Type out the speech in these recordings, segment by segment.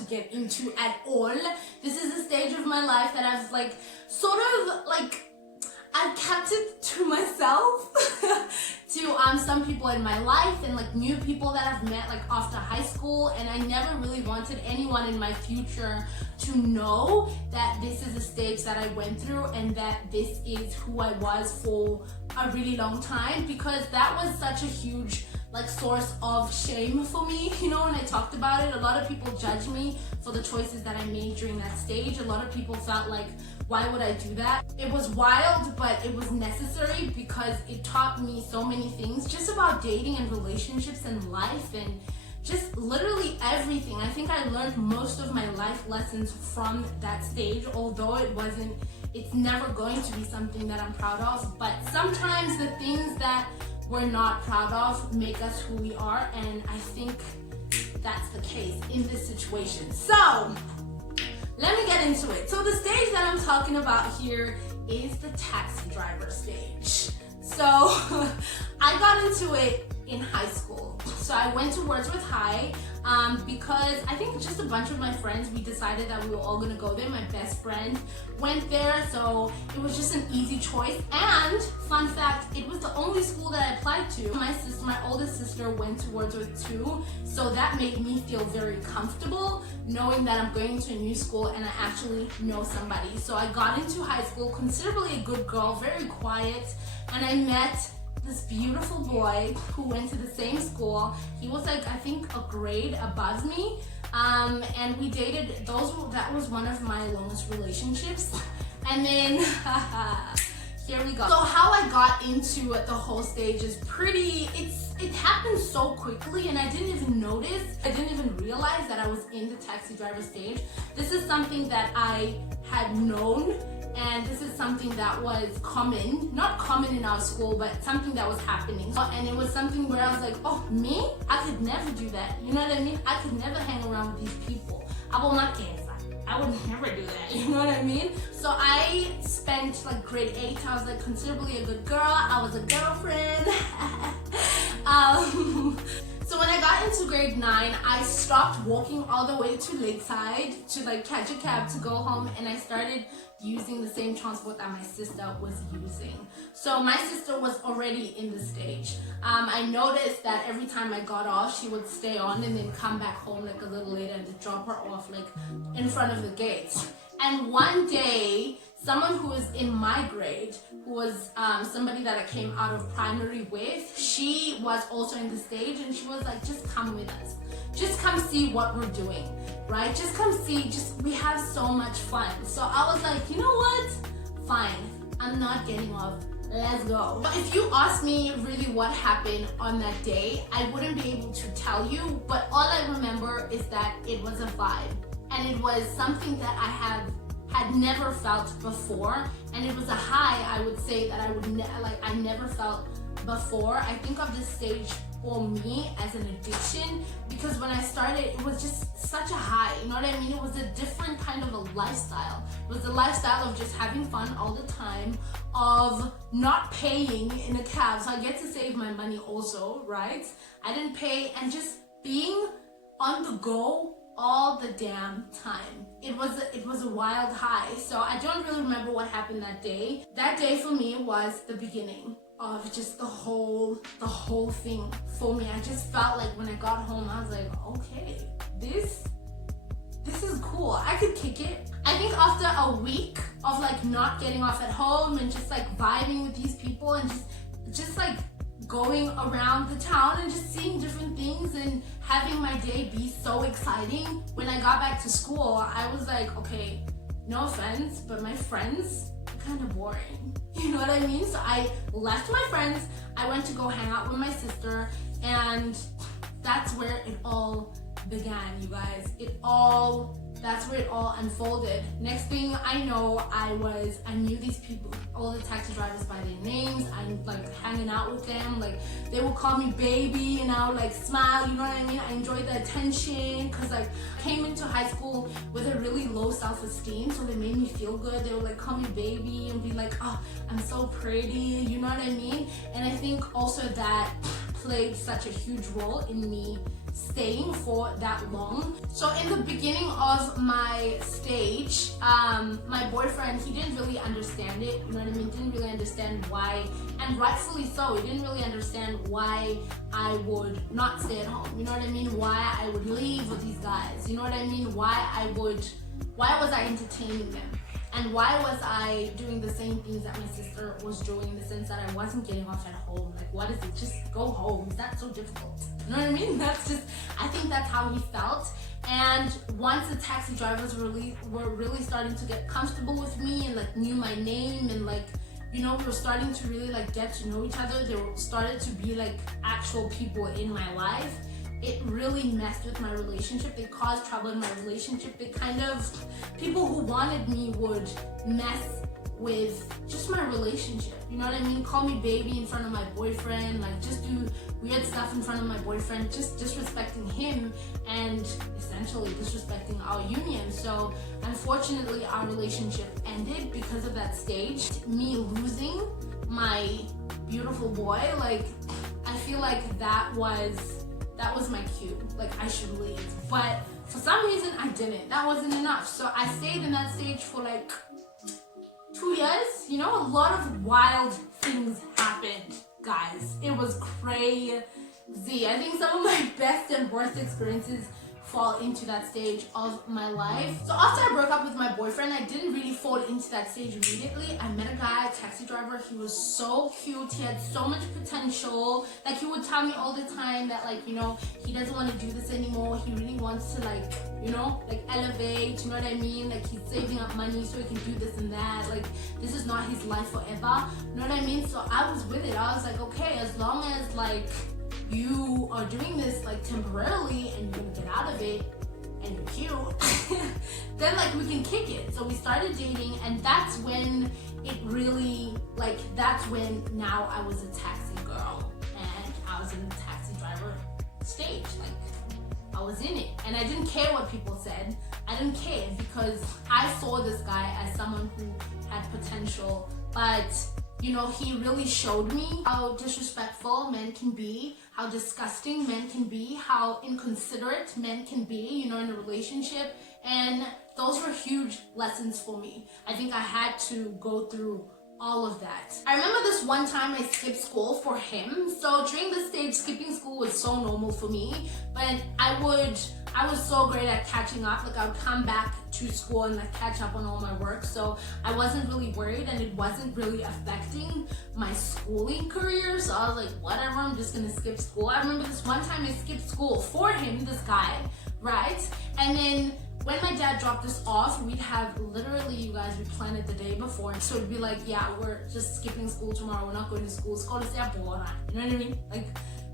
to get into at all. This is a stage of my life that I've like sort of like I've kept it to myself to some people in my life and like new people that I've met like after high school, and I never really wanted anyone in my future to know that this is a stage that I went through and that this is who I was for a really long time, because that was such a huge like source of shame for me. You know, when I talked about it, a lot of people judged me for the choices that I made during that stage. A lot of people felt like, why would I do that? It was wild, but it was necessary because it taught me so many things just about dating and relationships and life and just literally everything. I think I learned most of my life lessons from that stage, although it's never going to be something that I'm proud of. But sometimes the things that we're not proud of make us who we are, and I think that's the case in this situation. So let me get into it. So the stage that I'm talking about here is the taxi driver stage. So I got into it in high school. So I went to Wordsworth High because I think just a bunch of my friends, we decided that we were all gonna go there. My best friend went there, so it was just an easy choice. And fun fact, it was the only school that I applied to. My oldest sister went to Wordsworth too, so that made me feel very comfortable knowing that I'm going to a new school and I actually know somebody. So I got into high school considerably a good girl, very quiet, and I met this beautiful boy who went to the same school. He was like, I think a grade above me, and we dated. That was one of my longest relationships. And then here we go. So how I got into the whole stage is it happened so quickly, and I didn't even notice. I didn't even realize that I was in the taxi driver stage. This is something that I had known, and this is something that was not common in our school, but something that was happening. And it was something where I was like, oh, me? I could never do that. You know what I mean? I could never hang around with these people. I would never do that. You know what I mean? So I spent like grade 8, I was like considerably a good girl. I was a girlfriend. So when I got into grade 9, I stopped walking all the way to Lakeside to like catch a cab to go home, and I started using the same transport that my sister was using. So my sister was already in the stage. I noticed that every time I got off, she would stay on and then come back home like a little later and to drop her off like in front of the gates. And one day, someone who was in my grade, who was somebody that I came out of primary with, she was also in the stage, and she was like, just come with us. Just come see what we're doing, right? Just come see, we have so much fun. So I was like, you know what? Fine, I'm not getting off. Let's go. But if you ask me really what happened on that day, I wouldn't be able to tell you, but all I remember is that it was a vibe. And it was something that I had never felt before, and it was a high, I would say, that I never felt before. I think of this stage for me as an addiction, because when I started, it was just such a high, you know what I mean? It was a different kind of a lifestyle. It was a lifestyle of just having fun all the time, of not paying in a cab, so I get to save my money also, right? I didn't pay, and just being on the go all the damn time. It was a wild high. So I don't really remember what happened that day. That day for me was the beginning of just the whole thing for me. I just felt like when I got home, I was like, okay, this is cool. I could kick it. I think after a week of like not getting off at home and just like vibing with these people and just like going around the town and just seeing different things and having my day be so exciting, when I got back to school, I was like, okay, no offense, but my friends are kind of boring. You know what I mean? So I left my friends, I went to go hang out with my sister, and that's where it all began, you guys. That's where it all unfolded. Next thing I know, I knew these people, all the taxi drivers, by their names. I'm like hanging out with them, like they would call me baby and I would like smile, you know what I mean? I enjoyed the attention, because like I came into high school with a really low self-esteem, so they made me feel good. They would like call me baby and be like, oh, I'm so pretty, you know what I mean? And I think also that played such a huge role in me staying for that long. So in the beginning of my stage, my boyfriend, he didn't really understand it, you know what I mean? Didn't really understand why, and rightfully so. He didn't really understand why I would not stay at home, you know what I mean? Why I would leave with these guys, you know what I mean? Why was I entertaining them? And why was I doing the same things that my sister was doing, in the sense that I wasn't getting off at home? Like, what is it? Just go home. Is that so difficult? You know what I mean? I think that's how he felt. And once the taxi drivers were really starting to get comfortable with me and like knew my name, and like, you know, we were starting to really like get to know each other. They started to be like actual people in my life. It really messed with my relationship. It caused trouble in my relationship. It kind of, people who wanted me would mess with just my relationship. You know what I mean? Call me baby in front of my boyfriend, like just do weird stuff in front of my boyfriend, just disrespecting him and essentially disrespecting our union. So unfortunately, our relationship ended because of that stage. Me losing my beautiful boy, like I feel like that was my cue, like I should leave. But for some reason I didn't. That wasn't enough. So I stayed in that stage for like 2 years. You know, a lot of wild things happened, guys. It was crazy. I think some of my best and worst experiences fall into that stage of my life. So after I broke up with my boyfriend, I didn't really fall into that stage immediately. I met a guy, a taxi driver. He was so cute. He had so much potential. Like, he would tell me all the time that, like, you know, he doesn't want to do this anymore. He really wants to, like, you know, like elevate, you know what I mean? Like, he's saving up money so he can do this and that. Like, this is not his life forever. You know what I mean? So I was with it. I was like, okay, as long as, like, you are doing this like temporarily and you're gonna get out of it and you're cute, then like we can kick it. So we started dating, and that's when it really, like, that's when now I was a taxi girl and I was in the taxi driver stage. Like, I was in it and I didn't care what people said. I didn't care because I saw this guy as someone who had potential, but you know, he really showed me how disrespectful men can be, how disgusting men can be, how inconsiderate men can be, you know, in a relationship. And those were huge lessons for me. I think I had to go through all of that. I remember this one time I skipped school for him. So during this stage, skipping school was so normal for me, but I was so great at catching up. Like, I would come back to school and like catch up on all my work. So I wasn't really worried, and it wasn't really affecting my schooling career. So I was like, whatever, I'm just gonna skip school. I remember this one time I skipped school for him, this guy, right? And then when my dad dropped us off, we'd have literally, you guys, we planned it the day before. So it'd be like, yeah, we're just skipping school tomorrow. We're not going to school. You know what I mean? Like,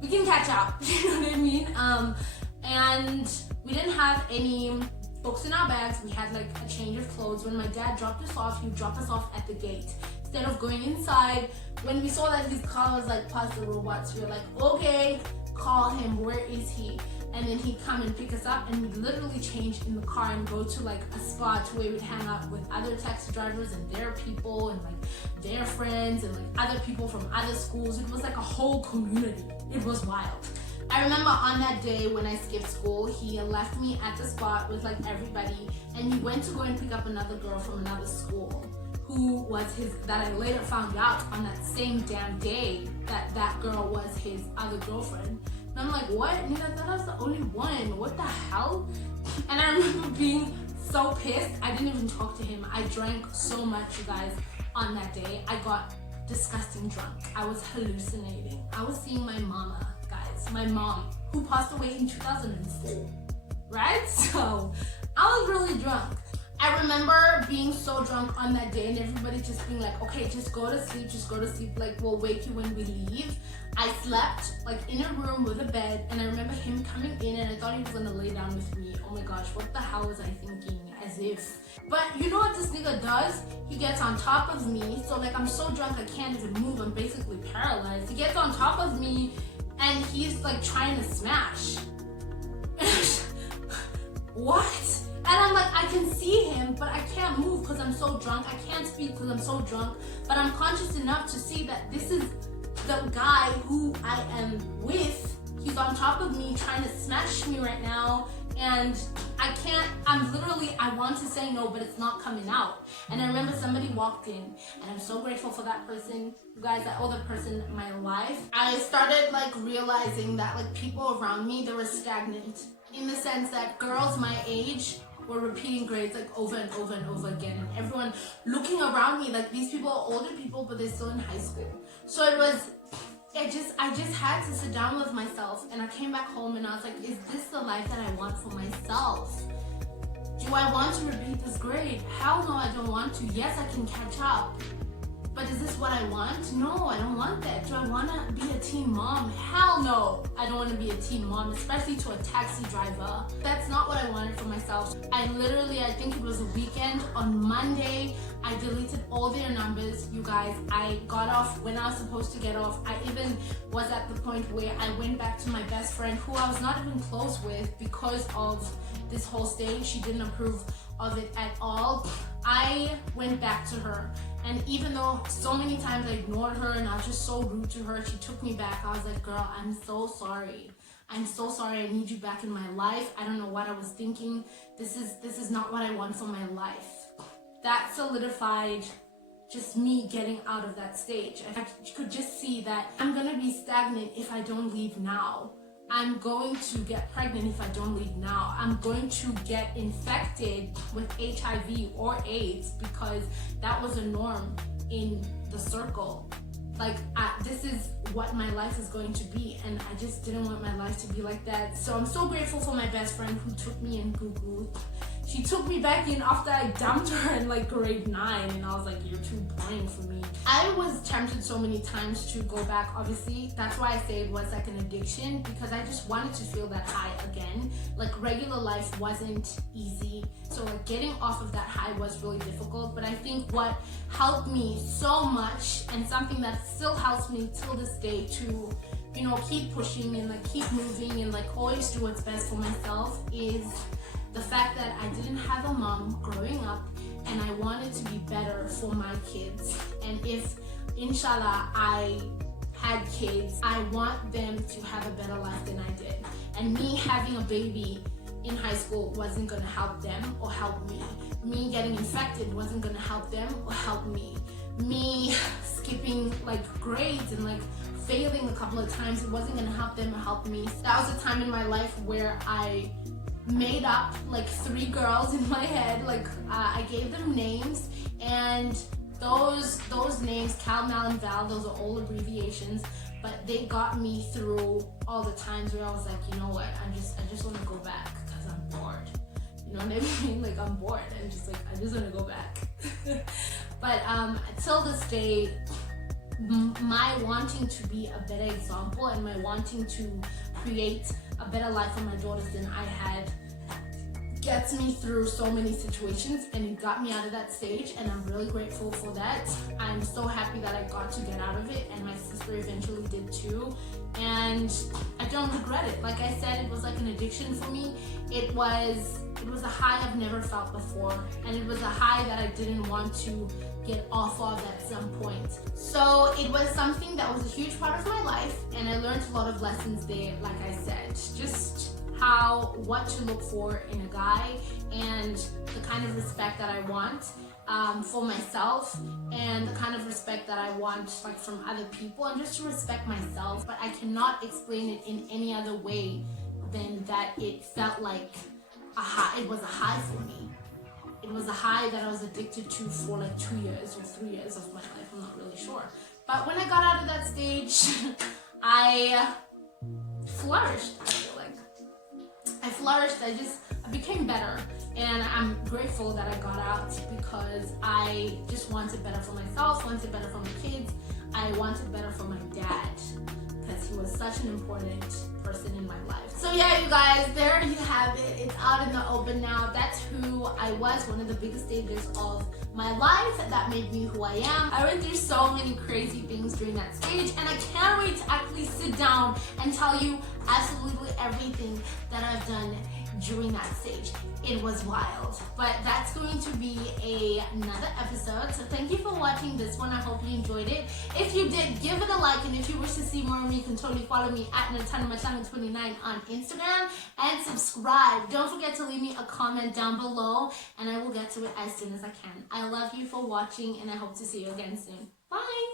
we can catch up. You know what I mean? And we didn't have any books in our bags. We had like a change of clothes. When my dad dropped us off, he would drop us off at the gate instead of going inside. When we saw that his car was like past the robots, we were like, okay, call him. Where is he? And then he'd come and pick us up, and we'd literally change in the car and go to like a spot where we'd hang out with other taxi drivers and their people and like their friends and like other people from other schools. It was like a whole community. It was wild. I remember on that day when I skipped school, he left me at the spot with like everybody, and he went to go and pick up another girl from another school who was his, that I later found out on that same damn day that that girl was his other girlfriend. And I'm like, what? And I thought I was the only one. What the hell? And I remember being so pissed. I didn't even talk to him. I drank so much, you guys, on that day. I got disgusting drunk. I was hallucinating. I was seeing my mama, guys. My mom, who passed away in 2004. Right? So I was really drunk. I remember being so drunk on that day and everybody just being like, okay, just go to sleep, like we'll wake you when we leave. I slept like in a room with a bed, and I remember him coming in and I thought he was gonna lay down with me. Oh my gosh, what the hell was I thinking? As if. But you know what this nigga does? He gets on top of me, so like I'm so drunk I can't even move, I'm basically paralyzed. He gets on top of me and he's like trying to smash. What? And I'm like, I can see him, but I can't move because I'm so drunk. I can't speak because I'm so drunk. But I'm conscious enough to see that this is the guy who I am with, he's on top of me trying to smash me right now, and I want to say no, but it's not coming out. And I remember somebody walked in, and I'm so grateful for that person. You guys, I owe that person my life. I started like realizing that like people around me, they were stagnant, in the sense that girls my age were repeating grades like over and over and over again, and everyone looking around me like these people are older people, but they're still in high school. So I just had to sit down with myself, and I came back home and I was like, is this the life that I want for myself? Do I want to repeat this grade? Hell no, I don't want to. Yes, I can catch up. But is this what I want? No, I don't want that. Do I want to be a teen mom? Hell no, I don't want to be a teen mom, especially to a taxi driver. That's not what I wanted for myself. I think it was a weekend. On Monday, I deleted all their numbers, you guys. I got off when I was supposed to get off. I even was at the point where I went back to my best friend, who I was not even close with because of this whole stage. She didn't approve of it at all. I went back to her, and even though so many times I ignored her and I was just so rude to her, she took me back. I was like, girl, I'm so sorry. I'm so sorry. I need you back in my life. I don't know what I was thinking. This is not what I want for my life. That solidified just me getting out of that stage. I could just see that I'm gonna be stagnant if I don't leave now. I'm going to get pregnant if I don't leave now. I'm going to get infected with HIV or AIDS because that was a norm in the circle. Like, this is what my life is going to be, and I just didn't want my life to be like that. So I'm so grateful for my best friend who took me in Gugu. She took me back in after I dumped her in like grade 9, and I was like, you're too boring for me. I was tempted so many times to go back, obviously. That's why I say it was like an addiction, because I just wanted to feel that high again. Like, regular life wasn't easy. So like getting off of that high was really difficult. But I think what helped me so much, and something that still helps me till this day to, you know, keep pushing and like keep moving and like always do what's best for myself, is the fact that I didn't have a mom growing up, and I wanted to be better for my kids. And if, inshallah, I had kids, I want them to have a better life than I did. And me having a baby in high school wasn't gonna help them or help me. Me getting infected wasn't gonna help them or help me. Me skipping like grades and like failing a couple of times, it wasn't gonna help them or help me. That was a time in my life where I made up like 3 girls in my head. Like, I gave them names, and those names, Cal, Mal, and Val, those are all abbreviations, but they got me through all the times where I was like, you know what, I just want to go back because I'm bored. You know what I mean? Like, I'm bored. I'm just like, I just want to go back. But till this day, my wanting to be a better example and my wanting to create a better life for my daughters than I had gets me through so many situations, and it got me out of that stage, and I'm really grateful for that. I'm so happy that I got to get out of it, and my sister eventually did too, and I don't regret it. Like I said, it was like an addiction for me. It was a high I've never felt before, and it was a high that I didn't want to get off of at some point. So it was something that was a huge part of my life, and I learned a lot of lessons there. Like I said, just what to look for in a guy, and the kind of respect that I want for myself, and the kind of respect that I want like from other people, and just to respect myself. But I cannot explain it in any other way than that it felt like a high. It was a high for me. It was a high that I was addicted to for like 2 years or 3 years of my life. I'm not really sure. But when I got out of that stage, I flourished. I feel like I flourished. I became better, and I'm grateful that I got out, because I just wanted better for myself, wanted better for my kids. I wanted better for my dad, because he was such an important person in my life. So yeah, you guys, there you have it. It's out in the open now. That's who I was, one of the biggest stages of my life that made me who I am. I went through so many crazy things during that stage, and I can't wait to actually sit down and tell you absolutely everything that I've done during that stage. It was wild, but that's going to be another episode. So thank you for watching this one. I hope you enjoyed it. If you did, give it a like, and if you wish to see more of me, you can totally follow me at Noluthando29 on Instagram and subscribe. Don't forget to leave me a comment down below, and I will get to it as soon as I can. I love you for watching, and I hope to see you again soon. Bye.